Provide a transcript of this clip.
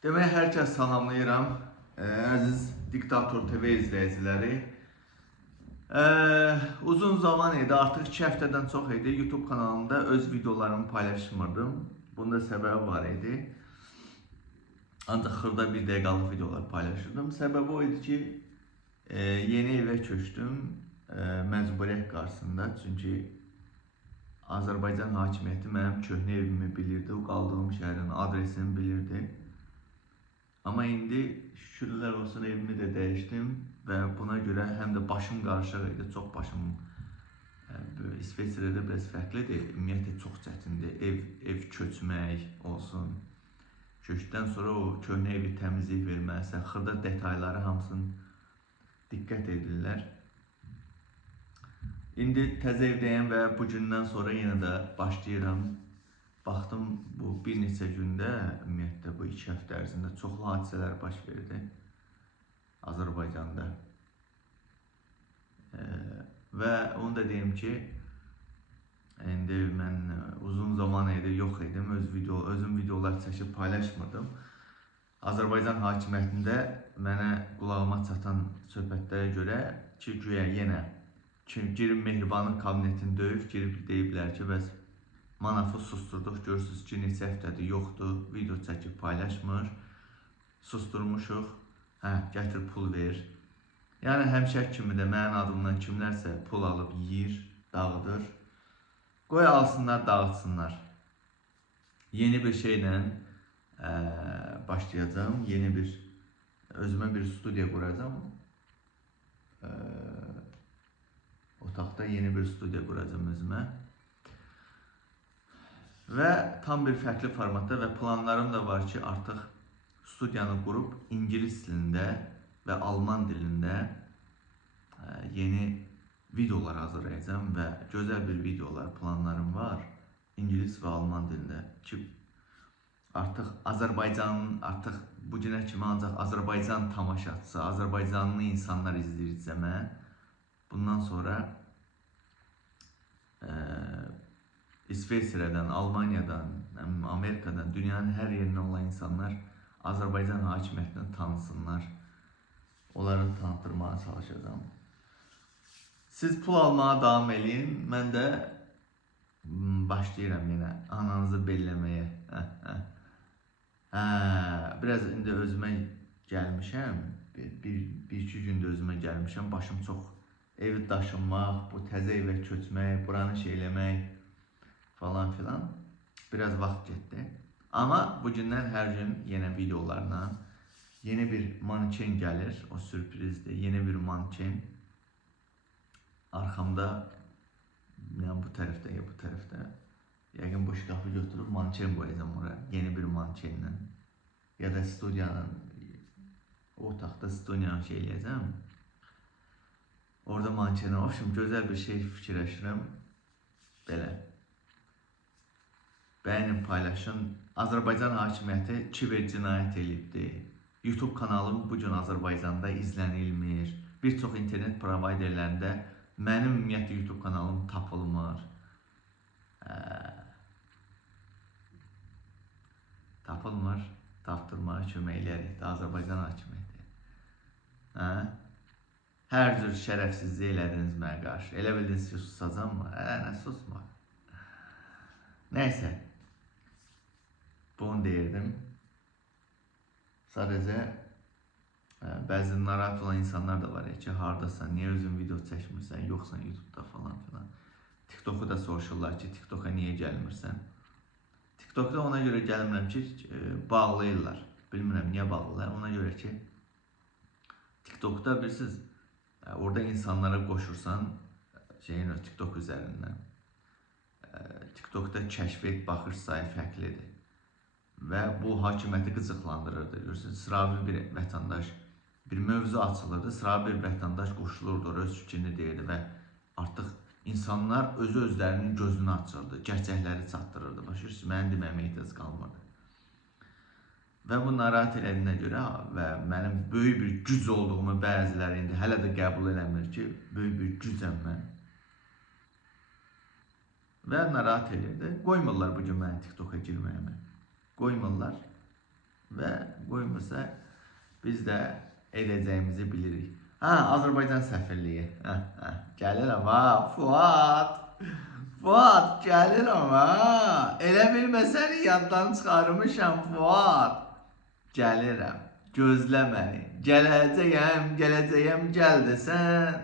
Demək, hər kəs salamlayıram. Əziz Diktator TV izləyiciləri. Uzun zaman idi, artıq 2 həftədən çox idi YouTube kanalımda öz videolarımı paylaşmırdım. Bunda səbəbi var idi. Ancaq xırda 1 dəqiqəlik videolar paylaşırdım. Səbəbi o idi ki, yeni evə köçdüm məcburiyyət qarşısında. Çünki Azərbaycan hakimiyyəti mənim köhnə evimi bilirdi, qaldığım şəhərin adresini bilirdi. Amma indi şükürlər olsun evimi də dəyişdim və buna görə həm də başım qarışıq idi. Çox başım İsveçrədə biraz fərqlidir. Ümumiyyətlə çox çətindir. Ev köçmək olsun. Köçdən sonra o köhnə evi təmizlik verməlisən. Xırda detalları hamısını diqqət edirlər. İndi təzə evdəyəm və bu gündən sonra yenə də başlayıram. Baxdım, bu bir neçə gündə, ümumiyyətlə bu 2 həftə ərzində çoxlu hadisələr baş verdi Azərbaycanda. Və onu da deyim ki, indi mən uzun zaman idi, yox idim, özüm videolar çəkib paylaşmırdım. Azərbaycan hakimiyyətində mənə qulağıma çatan söhbətlərə görə ki, güya yenə girib Mehribanın kabinetini döyüb, girib deyiblər ki, bəs Manafı susturduq, görürsünüz ki, neçə həftədir yoxdur, video çəkib paylaşmır, susturmuşuq, gətir pul ver. Yəni həmişə kimi də mənim adımdan kimlərsə pul alıb yiyir, dağıdır. Qoy alsınlar, dağıtsınlar. Yeni bir şeylə başlayacağım, özümə bir studiya quracağım. Otaqda yeni bir studiya quracağım özümə. Və tam bir fərqli formatda və planlarım da var ki, artıq studiyanı qurub İngilis dilində və Alman dilində yeni videolar hazırlayacağım və gözəl bir videolar planlarım var İngilis və Alman dilində ki, artıq artıq bu günə kimi ancaq Azərbaycan tamaşaçısı, Azərbaycanlı insanlar izləyirsə mən, bundan sonra İsveçrədən, Almaniyadan, Amerikadan, dünyanın hər yerindən olan insanlar Azərbaycan hakimiyyətini tanısınlar. Onları tanıtdırmağa çalışacağım. Siz pul almağa davam edin. Mən də başlayıram yenə ananızı belləməyə. Biraz indi özümə gəlmişəm. Bir-iki gündə özümə gəlmişəm. Başım çox evi daşınmaq, bu təzə evə köçmək, buranı şeyləmək falan filan. Biraz vaxt getdi. Amma bugündən hər gün yenə videolarla yeni bir manken gəlir. O sürprizdir. Yeni bir manken. Arxamda, yəni bu tərəfdə ya bu tərəfdə. Yəqin bu şkafı götürüb manken qoyacağım oraya. Yeni bir mankenlə. Ya da studiyanın, o otaqda studiyanı eləyəcəm. Orada mankenə oluşum. Gözəl bir şey fikirləşirəm. Belə. Bəyənin, paylaşın. Azərbaycan hakimiyyəti kiber cinayət edibdir. YouTube kanalım bugün Azərbaycanda izlənilmir. Bir çox internet provayderlərində mənim ümumiyyətlə YouTube kanalım tapılmır. Tapılmır, tapdırmağa kömək eləyərik də Azərbaycan hakimiyyəti. Hər cür şərəfsizlik elədiniz mənə qarşı. Elə bildiniz ki, susacam mı? Nə susma. Nəysə. Bunu deyirdim. Sadəcə bəzi narahat olan insanlar da var ki, haradasan, niyə özün video çəkmirsən, yoxsan YouTube'da falan filan. TikTok'u da soruşurlar ki, TikTok'a niyə gəlmirsən? TikTok'da ona görə gəlmirəm ki, bağlayırlar. Bilmirəm niyə bağlayırlar. Ona görə ki, TikTok'da bilirsiniz, orada insanlara qoşursan, TikTok üzərindən. TikTok'da kəşf et, baxış sayı fərqlidir. Və bu hakimiyyəti qıcıqlandırırdı. Görürsünüz, sıravi bir vətəndaş, bir mövzu açılırdı, sıravi bir vətəndaş qoşulurdu, öz fikrini deyirdi və artıq insanlar özlərinin gözünü açırdı, gerçəkləri çatdırırdı. Başlayırsınız, mənim deməyimə ehtiyac qalmırdı. Və bu narahat elədiyinə görə və mənim böyük bir güc olduğumu bəziləri indi hələ də qəbul eləmir ki, böyük bir gücəm mən. Və narahat edirdi. Qoymurlar bugün mənim TikTok'a girməyimi. Qoymurlar və qoymasa biz də edəcəyimizi bilirik. Azərbaycan səfirliyi. Gəlirəm Fuad. Fuad, gəlirəm Elə bilmə səni yaddan çıxarmışam Fuad. Gəlirəm, gözlə məni. Gələcəyəm, gəl desən.